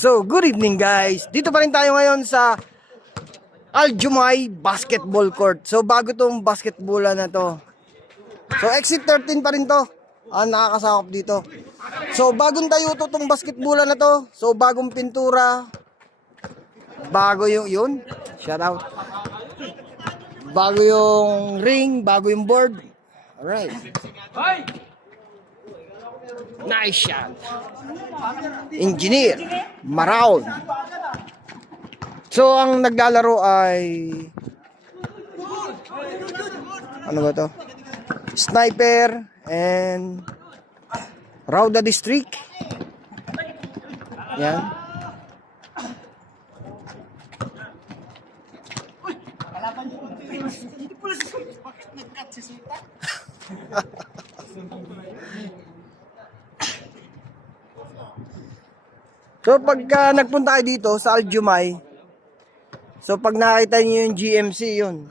So, good evening guys. Dito pa rin tayo ngayon sa Aljumay Basketball Court. So, bago tong basketballan na to. So, exit 13 pa rin to. Nakakasakop dito. So, bagong tayo to tong basketballan na to. So, bagong pintura. Bago yung yun. Shout out. Bago yung ring, bago yung board. Alright. Nice shot. Engineer Maraon. So ang naglalaro ay ano ba to? Sniper and Rauda District. Yan. So pagka nagpunta kayo dito sa Aljumay, so pag nakita niyo yung GMC yun,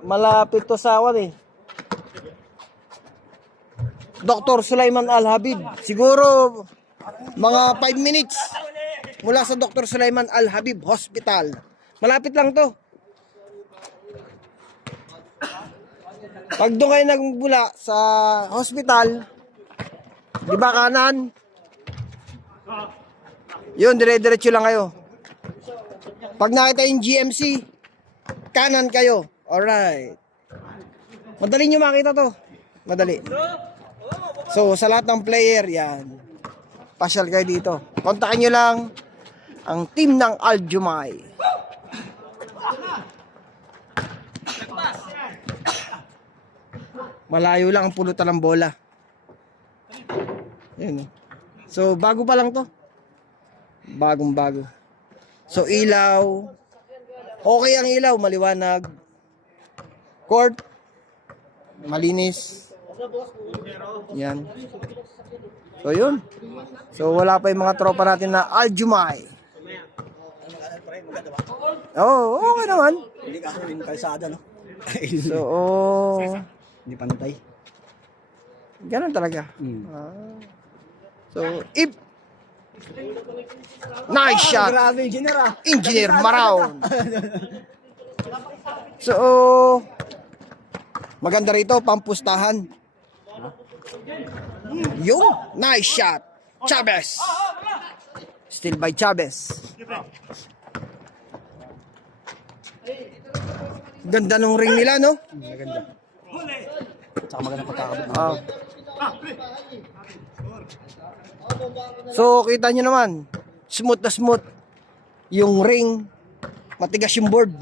malapit to sa Dr. Sulaiman Al-Habib. Siguro mga 5 minutes mula sa Dr. Sulaiman Al-Habib Hospital. Malapit lang to. Pag doon kayo nagmula sa hospital, di ba kanan? Yun, dire-diretso lang kayo. Pag nakita yung GMC, kanan kayo. Alright. Madali nyo makita to. Madali. So, sa lahat ng player, yan. Pasyal kayo dito. Kontakin nyo lang ang team ng Aljumay. Malayo lang ang pulutan ng bola. Yan. So, bago pa lang to. Bagong bago. So, ilaw. Okay ang ilaw. Maliwanag. Court. Malinis. Yan. So, yun. So, wala pa yung mga tropa natin na Aljumay. Oo, okay naman. Hindi kasi yung kalsada, no? So, Hindi pantay. ganun talaga. So, if nice shot. Grabe, engineer Engineer Maraon. So, maganda rito, pampustahan. Yung nice shot. Chavez. Still by Chavez. Ganda nung ring nila, no? Maganda. Saka maganda pagkakabot. So, kita nyo naman, smooth na smooth. Yung ring, matigas yung board.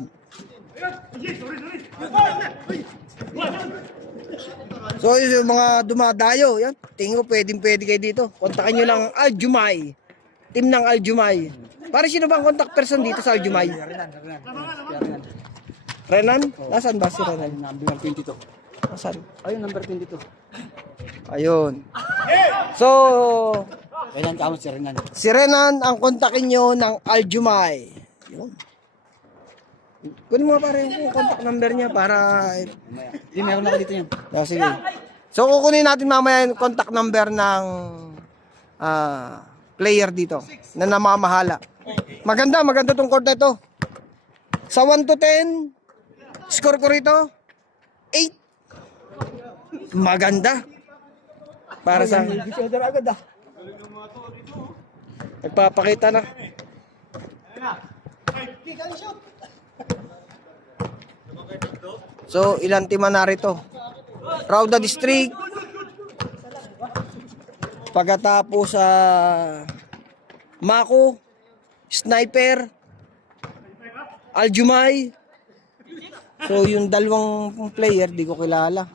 So, yung mga dumadayo, yan, tingin ko pwede kayo dito. Kontakin nyo lang Aljumay. Team ng Aljumay. Para sino bang contact person dito sa Aljumay? Renan? Nasaan ba si Renan? Number 22. Nasaan? Ayun, number 22. Ayun. So, Renan kamo si Renan. si Renan ang kontakin nyo ng Aljumay. Yun. Kunin mo pare yung contact number niya para... Hindi, meron ako dito yan. Sige. So, kukunin natin mamaya yung contact number ng player dito na namamahala. Maganda tong court na ito. Sa 1 to 10, score ko rito, 8. Maganda. Para sa... Bichador agad ah. Nagpapakita na. So, ilang tima na rito? Rauda District. Pagkatapos sa Mako, Sniper, Aljumay. So, yung dalawang player, di ko kilala.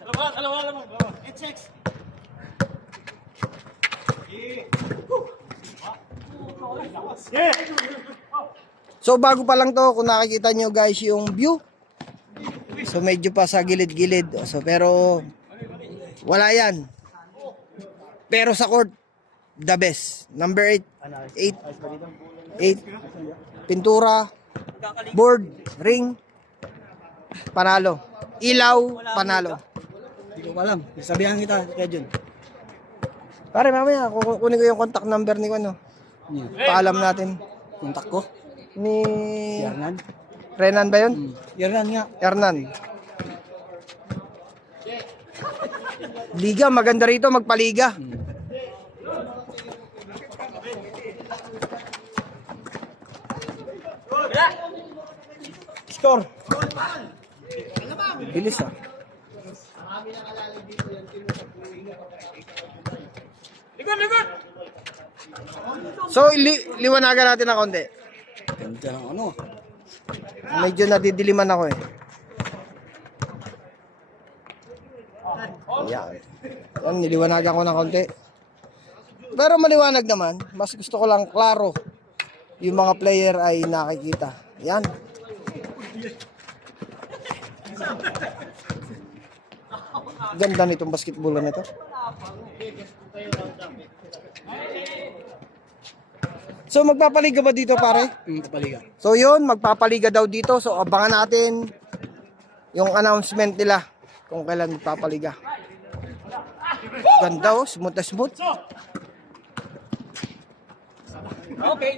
So bago pa lang to, kung nakikita nyo guys yung view, so medyo pa sa gilid-gilid. So pero wala yan. Pero sa court, the best. Number 8. 8. Pintura, board, ring. panalo. Ilaw, panalo. Hindi ko alam. Sabihan kita, kaya Jun. Pare, mamaya, kukunin ko yung contact number ni ano. Yeah. Paalam natin. Kontak ko. Ni Yernan. Renan ba yun? Yernan nga. Hernan. Liga, maganda rito, magpaliga. Score. Bilis ah. So, liwanagan natin na konti. Ganda ng ano. Medyo nadidiliman ako eh. Yan. Yan, niliwanagan ko ng konti. Pero maliwanag naman. Mas gusto ko lang klaro. Yung mga player ay nakikita. Yan. Ganda nitong basketball na ito. So magpapaliga ba dito pare? Kapaliga. So yun, magpapaliga daw dito. So abangan natin yung announcement nila kung kailan magpapaliga. Ganda oh, smooth na smooth. Okay.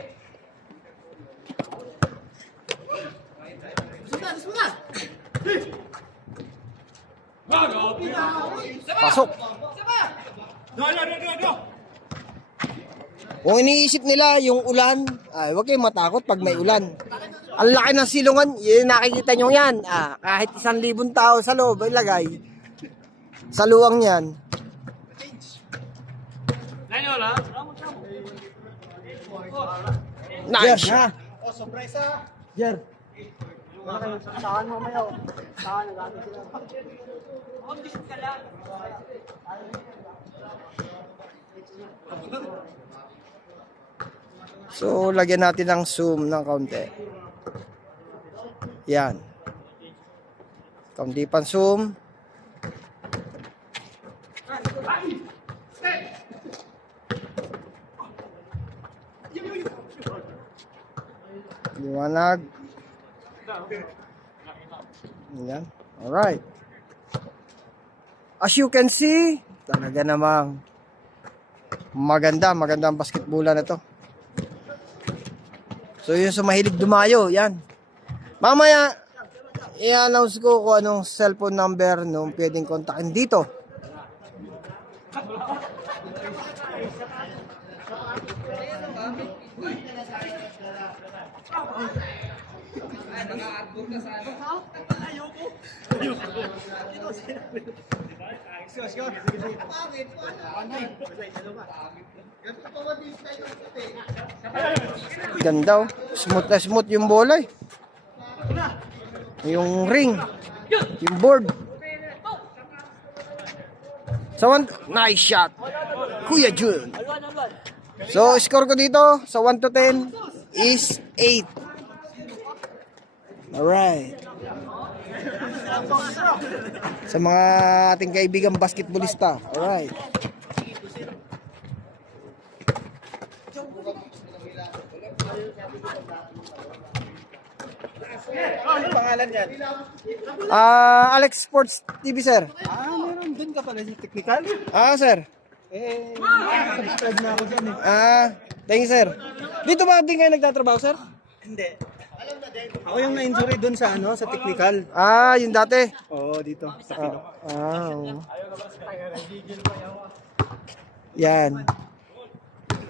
Pasok. Kung iniisip nila yung ulan, ay wag kayong matakot pag may ulan. Ang laki ng silungan, yun, nakikita nyo yan. Kahit 1,000 tao sa loob, ilagay. Sa luwang yan. Nice. Jer, Oh, sorpresa. Jer. Saan mamaya? Saan nag-aano sila? So, lagyan natin ng zoom ng kaunti. Yan. Kaunti pang zoom. Liwanag. Yan. Alright. As you can see, talaga namang maganda ang basketballan na to. So yun sa mahilig dumayo, yan. Mamaya, i-announce ko kung anong cellphone number nung pwedeng kontakin dito. Ganda oh. Smooth na smooth yung bola eh. Yung ring. Yung board. So, nice shot. Kuya Jun. So, score ko dito sa 1 to 10 is 8. Alright. Sa mga ating kaibigang basketballista. Alright. Ano pangalan yan? Alex Sports TV, sir. Meron dun ka pala sa technical? Sir. Subscribe na ako dyan Thank you, sir. Dito ba din kayo nagtatrabaho, sir? Hindi. Ako yung na-injury dun sa sa technical. Yung dati. Oo, dito. Sa Pino. Oo. Yan.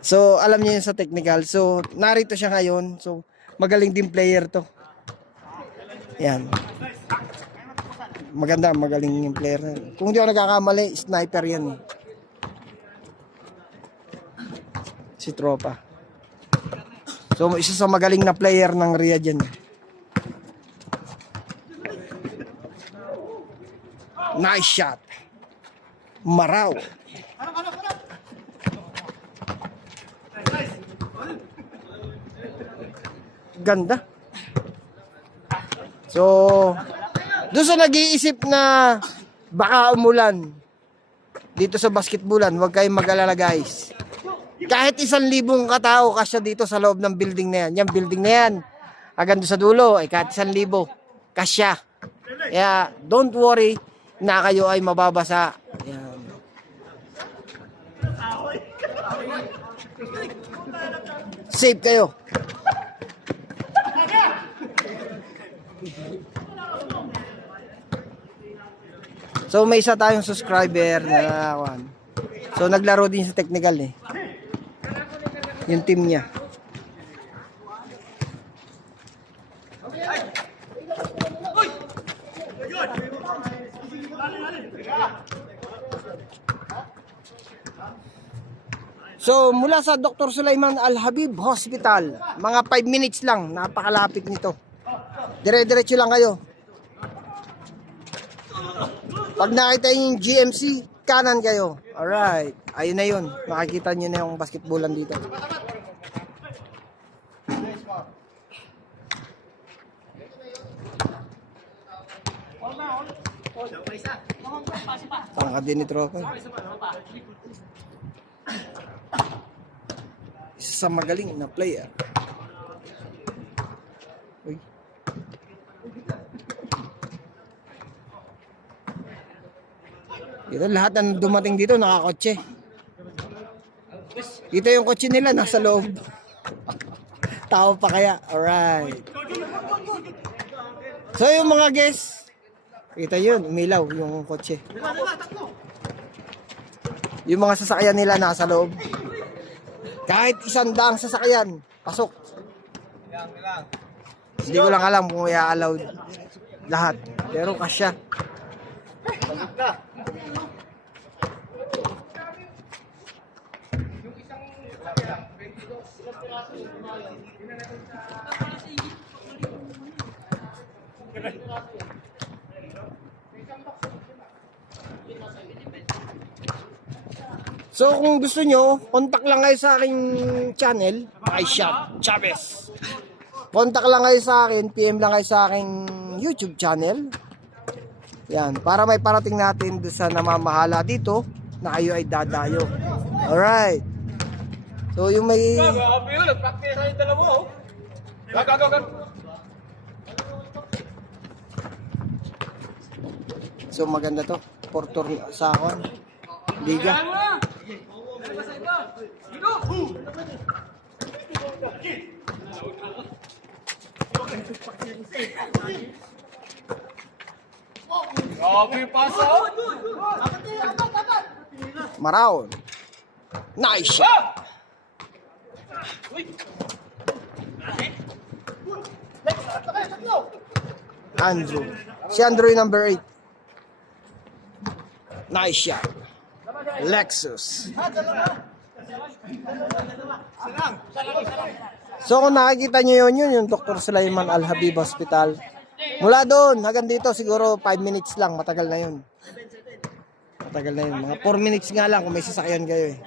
So, alam niyo yun sa technical. So, narito siya ngayon. So, magaling din player to. Yan. Maganda, magaling yung player. Kung hindi ako nagkakamali, sniper yan. Si Tropa. So, isa sa magaling na player ng Riyadh yan. Nice shot. Maraw. Ganda. So, doon sa nag-iisip na baka umulan dito sa basketballan, huwag kayong mag-alala guys. Kahit 1,000 katao kasya dito sa loob ng building na yan. Yung building na yan, hanggang doon sa dulo, kahit 1,000 kasya. Kaya, don't worry na kayo ay mababasa. Yan. Safe kayo. So may isa tayong subscriber na so naglaro din sa technical eh. Yung team niya. So mula sa Dr. Sulaiman Al-Habib Hospital, mga 5 minutes lang, napakalapit nito. Dire-diretso lang kayo. Pag nakita yung GMC, kanan kayo. Alright. Ayun na yun. Makikita nyo na yung basketballan dito. Tangkad din ni Tropa. Isa sa magaling na player. Uy. Dito lahat ng dumating dito nakakotse. Dito yung kotse nila nasa loob. Tao pa kaya. Alright. So yung mga guests, kita yun, umilaw yung kotse. Yung mga sasakyan nila nasa loob. Kahit 100 sasakyan, pasok. Hindi ko lang alam kung i-allowed lahat. Pero kasya. So kung gusto nyo, contact lang kayo sa aking channel, iShot Chavez. Contact lang kayo sa akin, PM lang kayo sa aking YouTube channel. Yan, para may parating natin doon sa namamahala dito na kayo ay dadayo. Alright. So yung may... Nag-practice na yung dalawa, oh. Gagagagan. So maganda to, portor sa akin. Liga. Grabe pasa. Maraon. Nice shot. Andrew. Si Andrew yung number 8. Nice shot. Lexus. So kung nakikita nyo yun, yung Dr. Sulaiman Al-Habib Hospital. Mula doon, hanggang dito siguro 5 minutes lang, matagal na yun. Matagal na yun, mga 4 minutes nga lang kung may sasakyan kayo eh.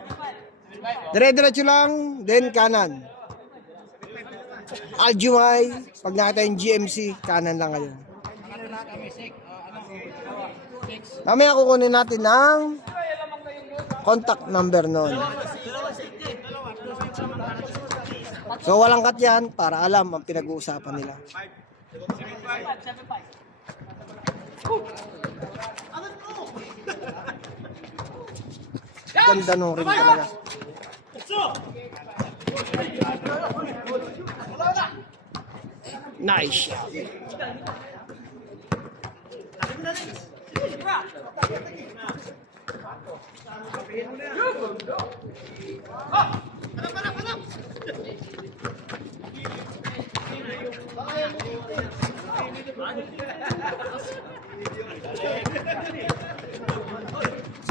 Dire-diretso lang, then kanan. Aljumay, pag nakita yung GMC, kanan lang kayo. Mamaya kukunin natin ng contact number nun. So walang cut yan para alam ang pinag-uusapan nila. Ganda nung ring talaga. Nice shot.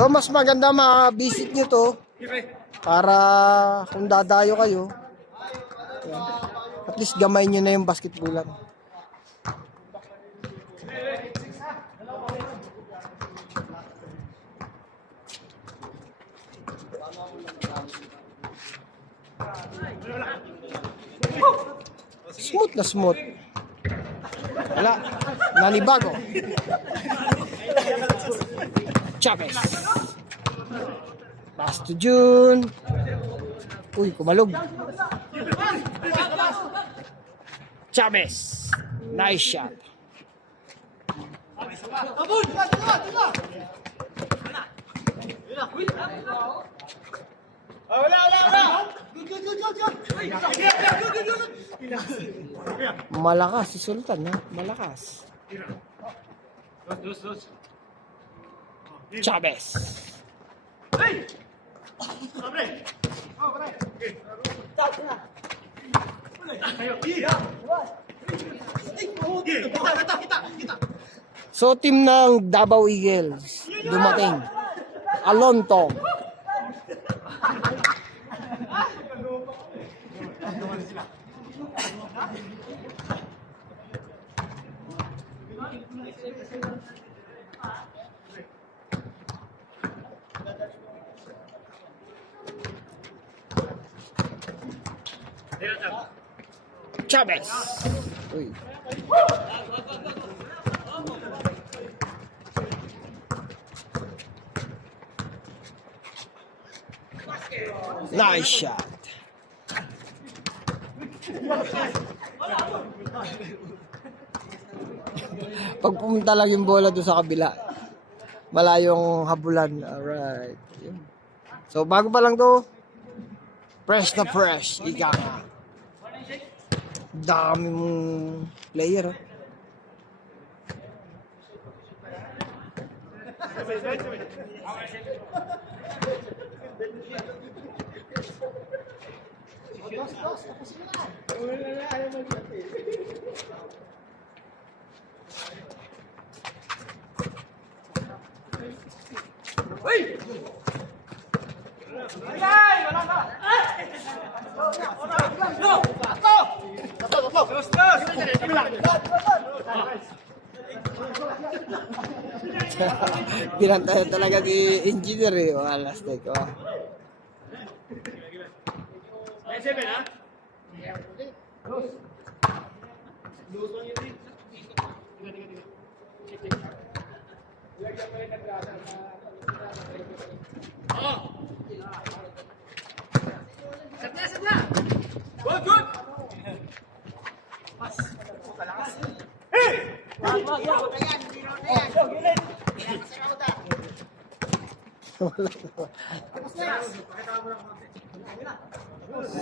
So mas maganda ma-visit nyo to para kung dadayo kayo, at least gamay nyo na yung basketballan. Smooth na smooth. Wala, nanibago. Chavez. Pass to June. Uy, kumalog. Chavez. Nice shot. Malakas si Sultan, ha? Malakas. Chavez. So, team ng Davao Eagles dumating. Alonto. Chavez. Uy. Nice shot. Pag pumunta lang yung bola doon sa kabila, malayong habulan. Alright. Yun. So, bago pa lang to, fresh na fresh. Ika nga. Dami mong player. Oh. Pinantay talaga ni engineer eh. Wala, stake. Oh. Good, good!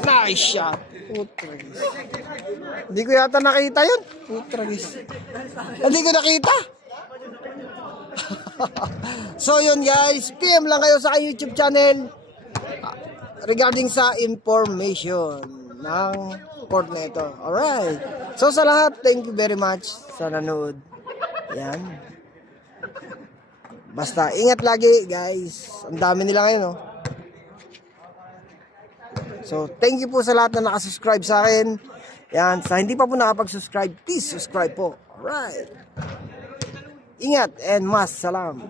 Nice shot. Putragis. Hindi ko yata nakita yun. Putragis. Hindi ko nakita. So yun guys, PM lang kayo sa YouTube channel regarding sa information ng court na ito. Alright. So sa lahat, thank you very much sa nanood. Yan. Basta ingat lagi guys. Ang dami nila ngayon, oh. So, thank you po sa lahat na nakasubscribe sa akin. Yan, sa hindi pa po nakapag-subscribe, please subscribe po. Alright. Ingat and mas salam.